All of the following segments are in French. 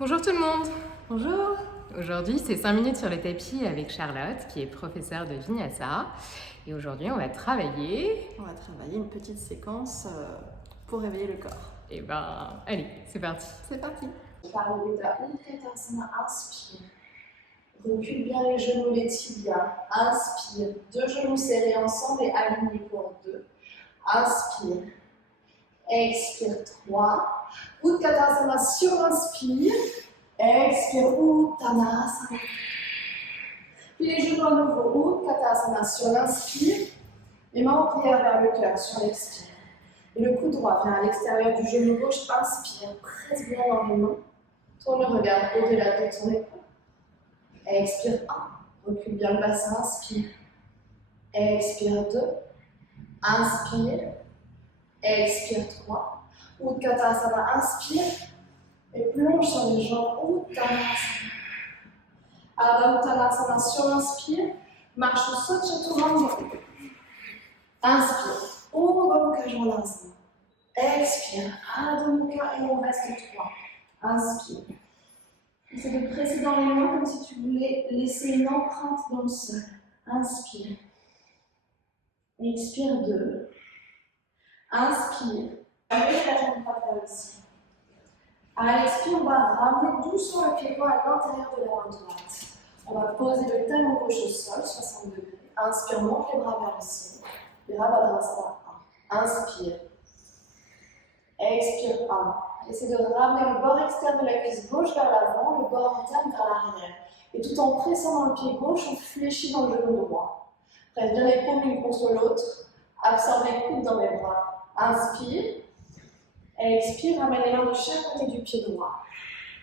Bonjour tout le monde. Bonjour. Aujourd'hui, c'est 5 minutes sur le tapis avec Charlotte, qui est professeure de Vinyasa. Et aujourd'hui, on va travailler. On va travailler une petite séquence pour réveiller le corps. Et ben, allez, c'est parti. C'est parti. Par le Veda Utkatasana, inspire. Recule bien les genoux, les tibias. Inspire. Deux genoux serrés ensemble et alignés pour deux. Inspire. Expire. 3. Utkatasana sur l'inspire. Expire. Uttanasana. Puis les genoux à nouveau. Utkatasana sur l'inspire. Les mains en prière vers le cœur sur l'expire. Et le coude droit vient à l'extérieur du genou gauche. Inspire. Presse bien dans les mains. Tourne le regard au-delà de ton épaule. Expire 1. Recule bien le bassin. Inspire. Expire 2. Inspire. Expire 3. Utkatasana. Inspire. Et plonge sur les jambes. Uttanasana. Ardha Uttanasana sur l'inspire. Marche ou saute sur ton membre. Inspire. Urdhva Mukha Svanasana. Expire. Adho Mukha et on reste 3. Inspire. Essaie de presser dans les mains comme si tu voulais laisser une empreinte dans le sol. Inspire. Expire 2. Inspire. Avec la jambe droite vers le ciel. À l'expire, on va ramener doucement le pied droit à l'intérieur de la main droite. On va poser le talon gauche au sol, 60 degrés. Inspire, monte les bras vers le ciel. Virabhadrasana 1. Inspire. Expire 1. Essaie de ramener le bord externe de la cuisse gauche vers l'avant, le bord interne vers l'arrière. Et tout en pressant dans le pied gauche, on fléchit dans le genou droit. Presse bien les paumes l'une contre l'autre. Absorbe les coudes dans les bras. Inspire. Expire, ramène les mains de chaque côté du pied droit.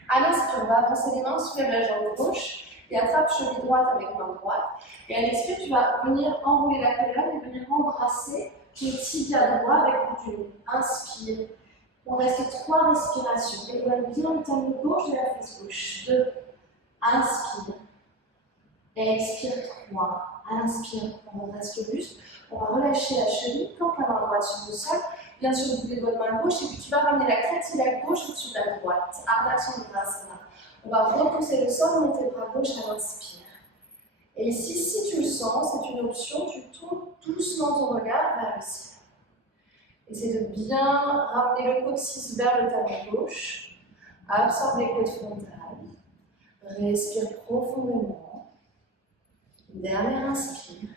À l'inspire, on va avancer les mains, soulève la jambe gauche et attrape cheville droite avec main droite. Et à l'expire, tu vas venir enrouler la colonne et venir embrasser le tibia droit avec le genou. Inspire. On reste 3 respirations. Éloigne bien le talon gauche de la fesse gauche. 2. Inspire. Expire 3. Inspire. On redresse le buste. On va relâcher la cheville, plante la main droite sur le sol. Bien sûr, du doigt de main gauche. Et puis tu vas ramener la crête et la gauche au-dessus de la droite. Ardha Chandrasana. On va repousser le sol, monter le bras gauche à l'inspire. Et ici, si tu le sens, c'est une option, tu tournes doucement ton regard vers le ciel. Essaie de bien ramener le coccyx vers le talon gauche. Absorbe les côtes frontales. Respire profondément. Dernier inspire.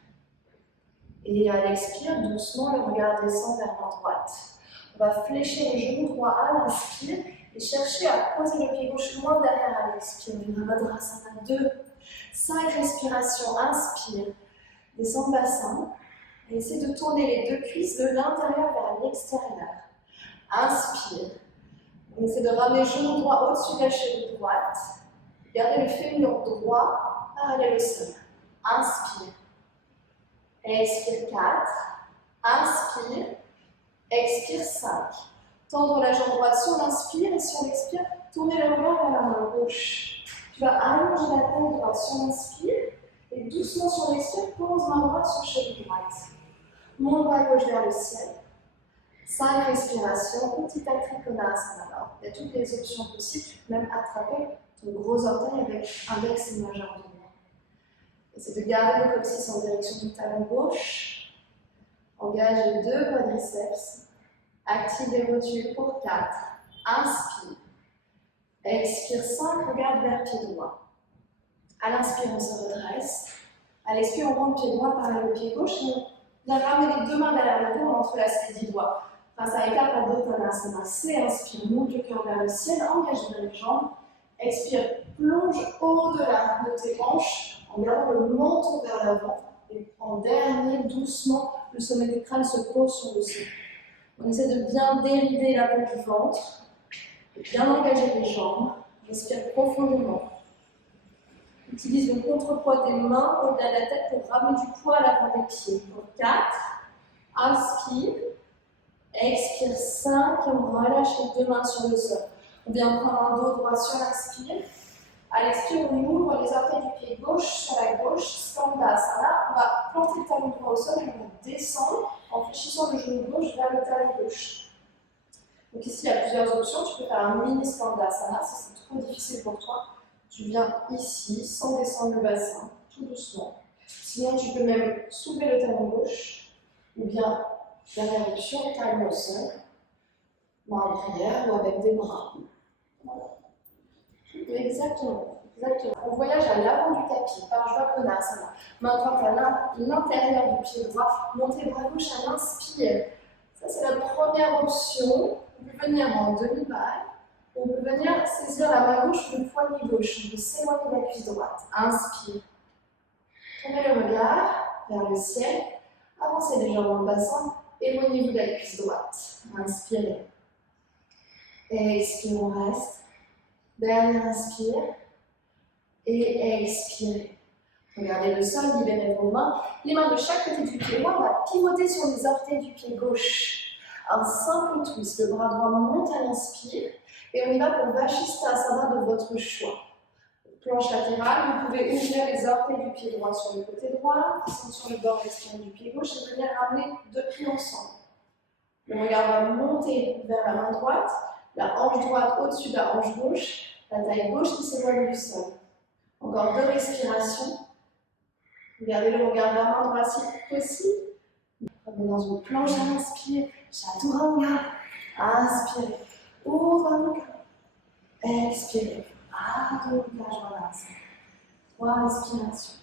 Et à l'expire, doucement, le regard descend vers la droite. On va fléchir le genou droit à l'inspire et chercher à poser le pied gauche loin derrière à l'expire. Virabhadrasana 2. 5 respirations. Inspire. Descends le bassin. Et essaie de tourner les deux cuisses de l'intérieur vers l'extérieur. Inspire. On essaie de ramener le genou droit au-dessus de la cheville droite. Gardez le fémur droit parallèle au sol. Inspire. Expire 4. Inspire. Expire 5. Tendre la jambe droite sur l'inspire et sur l'expire, tournez le regard vers la main gauche. Tu vas allonger la taille droite sur l'inspire et doucement sur l'expire, pose main droite sur cheville droite. Mon bras gauche vers le ciel. 5 respirations, Uttita Trikonasana. Il y a toutes les options possibles. Tu peux même attraper ton gros orteil avec index et majeur de main. Essaie de garder le coccyx en direction du talon gauche. Engage les 2 quadriceps. Active les rotules pour 4. Inspire. Expire 5, regarde vers le pied droit. À l'inspire, on se redresse. À l'expire, on rentre le pied droit par le pied gauche. Bien ramener les 2 mains derrière le dos, on entrelace les 10 doigts. Face à Eka Padottanasana. C, inspire, monte le cœur vers le ciel, engage bien les jambes. Expire, plonge au-delà de tes hanches en gardant le menton vers l'avant. Et en dernier, doucement, le sommet du crâne se pose sur le sol. On essaie de bien dérider la peau du ventre, de bien engager les jambes. Respire profondément. Utilise le contrepoids des mains au-delà de la tête pour ramener du poids à l'avant des pieds. Pour 4, inspire, expire 5, et on relâche les 2 mains sur le sol. On vient prendre un dos droit sur l'inspire. À l'expire, on ouvre les orteils du pied gauche sur la gauche, Skandasana. On va planter le talon droit au sol et on va descendre en fléchissant le genou gauche vers le talon gauche. Donc ici, il y a plusieurs options. Tu peux faire un mini skandasana, si c'est trop difficile pour toi. Tu viens ici, sans descendre le bassin, tout doucement. Sinon, tu peux même soulever le talon gauche, ou bien, dernière option, talon au sol, main en prière ou avec des bras. Voilà. Exactement. Exactement. On voyage à l'avant du tapis, par Konasana. Main droite à l'intérieur du pied droit, montez bras gauche à l'inspire. Ça, c'est la première option. On peut venir en demi-balle. On peut venir saisir la main gauche ou le poignet gauche. On peut s'éloigner de la cuisse droite. Inspire. Tournez le regard vers le ciel. Avancez les jambes dans le bassin. Éloignez-vous de la cuisse droite. Inspirez. Expire, on reste. Dernier inspire. Et expirez. Regardez le sol, libérez vos mains. Les mains de chaque côté du pied droit, on va pivoter sur les orteils du pied gauche. Un simple twist, le bras droit monte à l'inspire. Et on y va pour Vashisthasana de votre choix. Planche latérale, vous pouvez ouvrir les orteils du pied droit sur le côté droit, descendre sur le bord externe du pied gauche et venir ramener deux pieds ensemble. Le regard va monter vers la main droite, la hanche droite au-dessus de la hanche gauche, la taille gauche qui s'éloigne du sol. Encore 2 respirations. Gardez le regard vers la main droite si possible. Revenez dans une planche à l'inspire. Chaturanga. Inspirez. Ouvre le cœur. Expirez. Adho Mukha Svanasana. 3 respirations.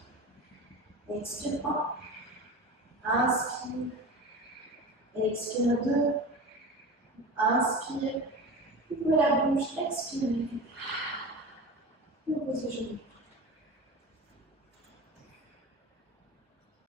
Expire 1. Inspire. Expire 2. Inspire. Ouvrez la bouche. Expirez. Reposez les genoux.